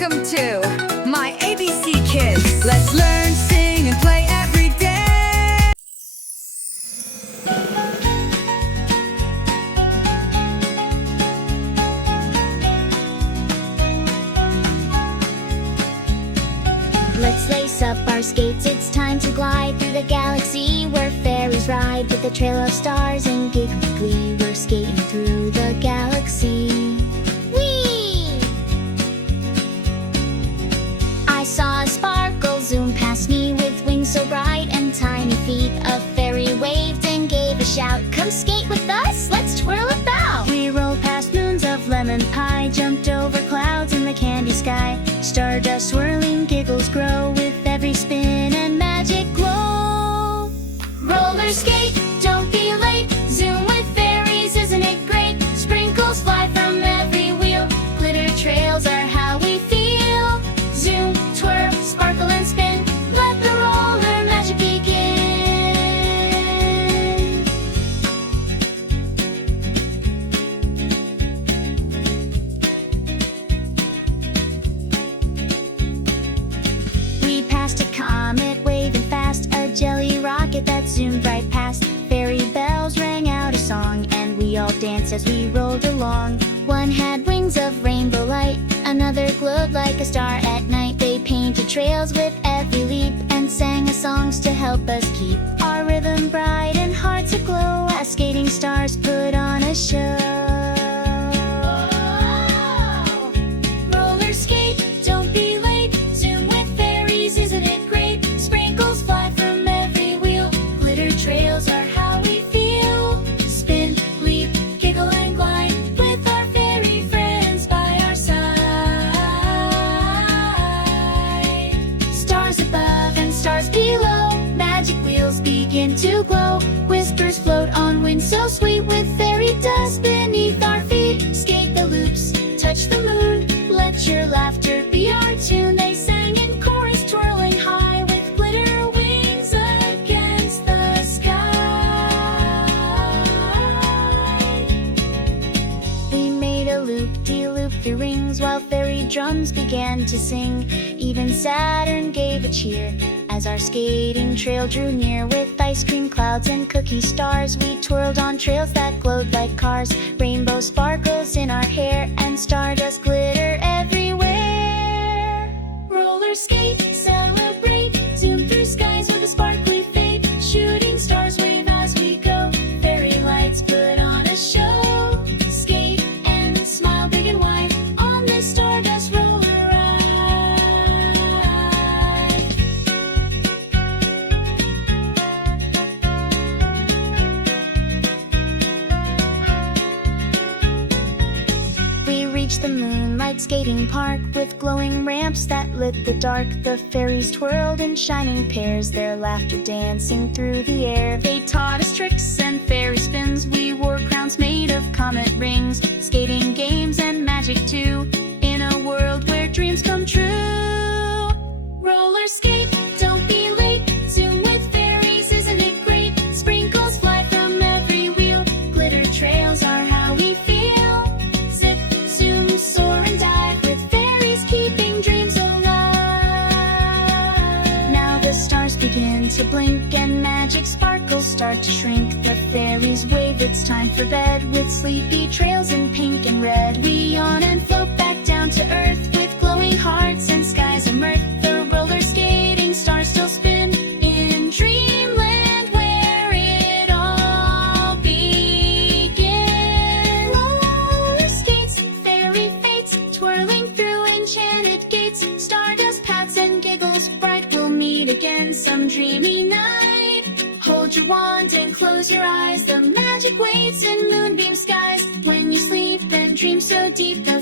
Welcome to my ABC Kids. Let's learn, sing, and play every day. Let's lace up our skates, it's time to glide through the galaxy where fairies ride. With a trail of stars and giggly glee, we're skating through the galaxy. Whee! I saw a sparkle zoom past me with wings so bright and tiny feet. A fairy waved and gave a shout, come skate with us, let's twirl about. We rolled past moons of lemon pie, jumped over clouds in the candy sky. Stardust swirling, giggles grow with every spin and magic glow. Roller skate, don't be late, zoom with fairies, isn't it great? Sprinkles fly from every wheel, glitter trails are how we feel. Zoom, twirl, sparkle and spin, let the roller magic begin. We passed a comet waving fast, a jelly rocket that zoomed right past. Fairy bells rang out a song, and we all danced as we rolled along. One had wings of rainbow light, another glowed like a star at night. They painted trails with every leap and sang us songs to help us keep our rhythm bright and hearts aglow as skating stars put on a show. Roller skate, don't be late, zoom with fairies, isn't it great? Sprinkles fly from every wheel, glitter trails are how we feel. Spin, leap, giggle and glide with our fairy friends by our side. Stars above and stars below, magic wheels begin to glow. Whispers float on wind so sweet with fairy dust beneath our feet. Skate the loops, touch the moon, let your laughter be our tune. They sang in chorus, twirling high with glitter wings against the sky. We made a loop-de-loop through rings while fairy drums began to sing. Even Saturn gave a cheer as our skating trail drew near. With ice cream clouds and cookie stars, we twirled on trails that glowed like cars. Rainbow sparkles in our hair and stardust glitter everywhere. Roller skate, celebrate, zoom through skies with a sparkly fade. Shooting stars wave as we go, fairy lights put on a show. Skate and smile big and wide on this stardust roller ride. We reached the moonlight skating park with glowing ramps that lit the dark. The fairies twirled in shining pairs, their laughter dancing through the air. They taught us tricks and fairy spins, we wore crowns made of comet rings. Skating games and magic too, in a world where dreams come true. Roller skate, don't be late, zoom with fairies, isn't it great? Sprinkles fly from every wheel, glitter trails are how we feel. Zip, zoom, soar and dive with fairies, keeping dreams alive. Now the stars begin to blink and magic sparkles start to shrink. The fairies wave, it's time for bed, with sleepy trails in pink and red. We yawn and float back down to earth with glowing hearts and skies of mirth. The roller skating stars still spin in dreamland where it all began. Roller skates, fairy fates, twirling through enchanted gates. Stardust paths and giggles bright, we'll meet again some dreamy night. Hold your wand and close your eyes, the magic waits in moonbeam skies. When you sleep and dream so deep, the